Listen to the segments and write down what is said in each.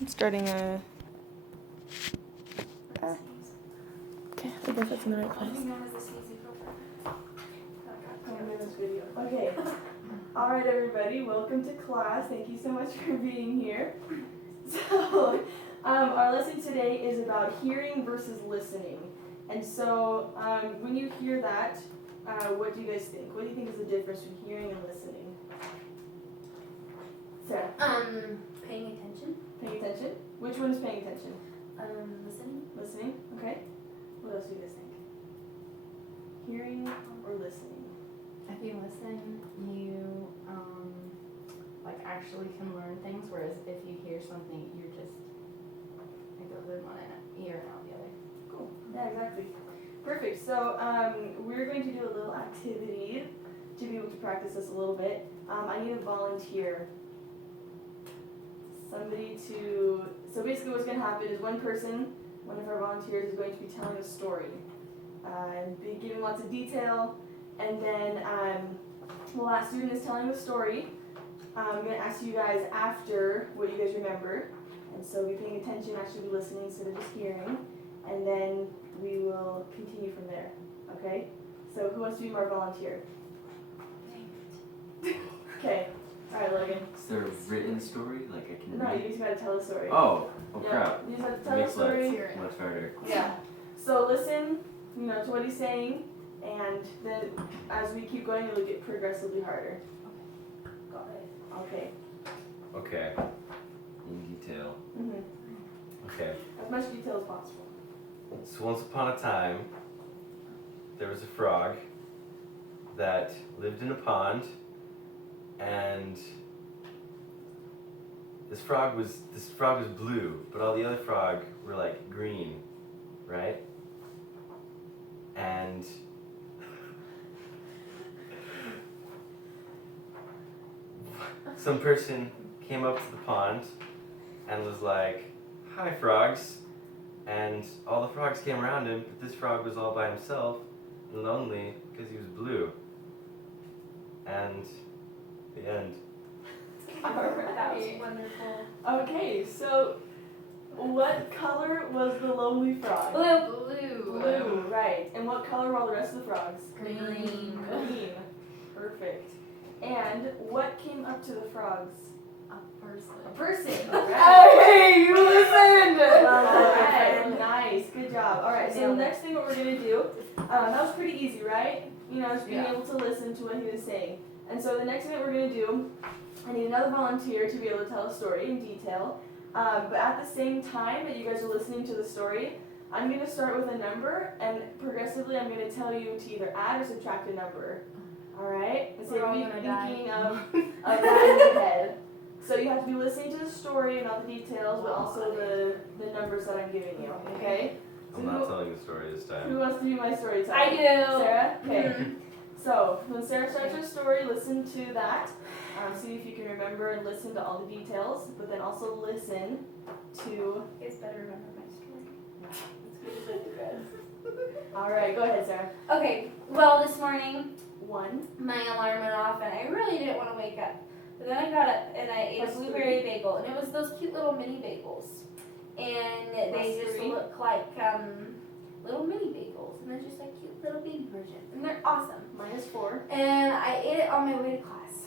I'm starting a... okay, I guess that's in the right place. Okay. All right, everybody. Welcome to class. Thank you so much for being here. So, our lesson today is about hearing versus listening. And so, when you hear that, what do you guys think? What do you think is the difference between hearing and listening? Sarah? Paying attention. Paying attention? Which one is paying attention? Listening. Listening? Okay. What else do you guys think? Hearing or listening? If you listen, you actually can learn things, whereas if you hear something, you're just it goes in one ear and out the other. Cool. Yeah, exactly. Perfect. So we're going to do a little activity to be able to practice this a little bit. I need a volunteer. Somebody to, so basically what's going to happen is one of our volunteers is going to be telling a story. And be giving lots of detail, and then the last student is telling the story. I'm going to ask you guys after what you guys remember, and so be paying attention, actually be listening instead of just hearing, and then we will continue from there, okay? So who wants to be our volunteer? Okay, alright Logan. Is there a written story? Like I can No, read? you just gotta tell a story. Oh Yeah, crap. you just have to That tell a makes story. life much harder. Yeah. So listen, to what he's saying, and then as we keep going, it'll get progressively harder. Got it. Okay. Okay. In detail. Mhm. Okay. As much detail as possible. So once upon a time, there was a frog that lived in a pond, and this frog was blue, but all the other frog were like green, right? And some person came up to the pond and was like, "Hi, frogs." And all the frogs came around him, but this frog was all by himself and lonely because he was blue. And the end. That was Alright. wonderful. Okay, so what color was the lonely frog? Blue. Blue, right. And what color were all the rest of the frogs? Green. Green. Perfect. And what came up to the frogs? A person. A person. Alright. Hey, you listened! Alright, nice, good job. Alright, so the next thing what we're gonna do, that was pretty easy, right? Just being able to listen to what he was saying. And so the next thing that we're gonna do, I need another volunteer to be able to tell a story in detail. But at the same time that you guys are listening to the story, I'm gonna start with a number, and progressively I'm gonna tell you to either add or subtract a number. Alright? Instead We're all of gonna thinking of that in your head. So you have to be listening to the story and all the details, but also the numbers that I'm giving you, okay? So I'm not telling the story this time. who wants to be my storyteller? I do. Sarah? Okay. Mhm. So when Sarah starts her story, listen to that. See if you can remember and listen to all the details, but then also listen to... It's better remember my story. Alright, go ahead, Sarah. Okay, well this morning 1. my alarm went off and I really didn't want to wake up. But then I got up and I ate a Plus blueberry bagel, and it was those cute little mini bagels. And they Plus just 3. look like little mini bagels, and they're just like cute little baby versions, and they're awesome. -4. And I ate it on my way to class,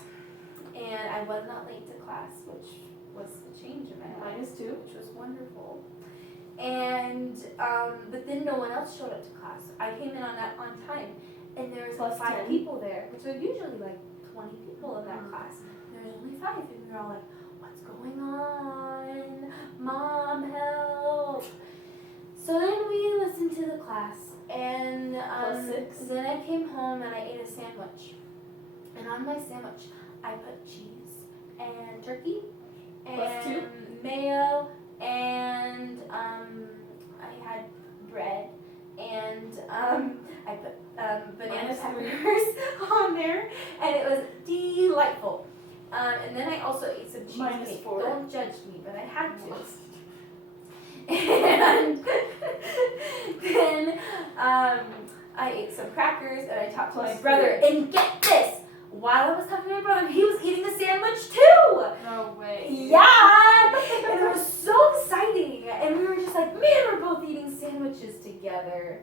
and I was not late to class, which was a change in my life, -2. which was wonderful. And but then no one else showed up to class. I came in on time, and there was like Plus 5 10. people there, which are usually like 20 people in that class. There was only 5, and we were all like, "What's going on? Mom, help!" So then we listened to the class, and Plus 6. then I came home and I ate a sandwich. And on my sandwich, I put cheese and turkey Plus and 2. mayo, and I had bread, and I put banana -3. peppers on there, and it was delightful. And then I also ate some cheesecake. -4. Don't judge me, but I had to. And then I ate some crackers, and I talked to my Plus brother. 3. And get this! While I was talking to my brother, he was eating the sandwich too! No way. Yeah! And it was so together.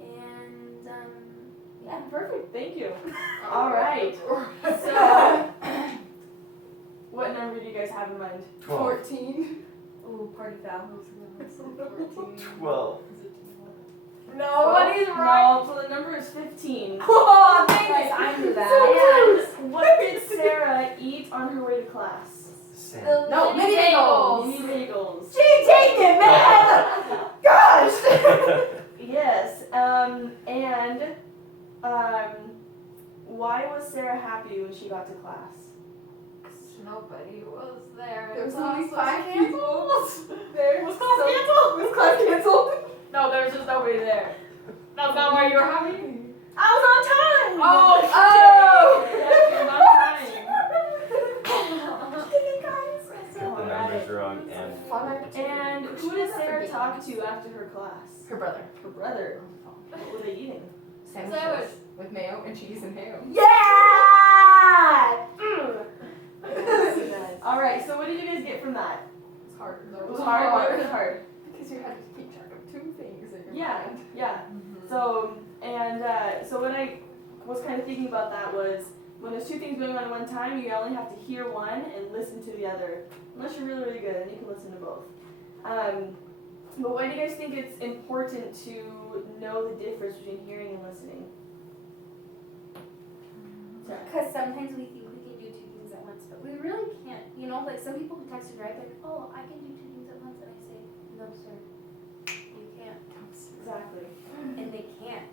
And yeah. Perfect. Thank you. Oh, All right. So, So, what number do you guys have in mind? 12. 14. Ooh, party foul. 12. Nobody's right. No, so the number is 15. Oh, thanks. I knew that. And what did Sarah eat on her way to class? Sam. No, mini bagels. Mini bagels. She take it, man. Gosh. Yes. Why was Sarah happy when she got to class? Nobody was there. There was Class only 5 canceled. There Was class canceled? Was class canceled? No, there was just nobody there. That's not why you were happy. I was on time. Oh, Yeah, she was Got the numbers wrong and And who did Sarah talk to after her class? Her brother. Her brother. What were they eating? Sandwiches with mayo and cheese and ham. Yeah. All right. So what did you guys get from that? It's hard. It was hard. Why was it hard? Because you had to keep track of 2 things in your Yeah. mind. Yeah. So so what I was kind of thinking about that was when there's 2 things going on at one time, you only have to hear one and listen to the other. Unless you're really, really good, then you can listen to both. But why do you guys think it's important to know the difference between hearing and listening? Sorry. Because sometimes we think we can do 2 things at once, but we really can't. You know, like some people who text and drive, like, oh, I can do 2 things at once, and I say, no, sir, you can't. Exactly. And they can't.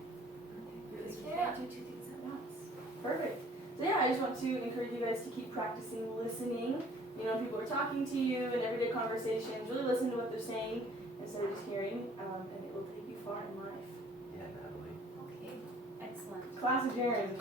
Because we can't do 2 things at once. Perfect. So yeah, I just want to encourage you guys to keep practicing listening. You know, people are talking to you in everyday conversations. Really listen to what they're saying instead of just hearing, and it will take you far in life. yeah, Natalie. Okay, excellent. Class adjourned.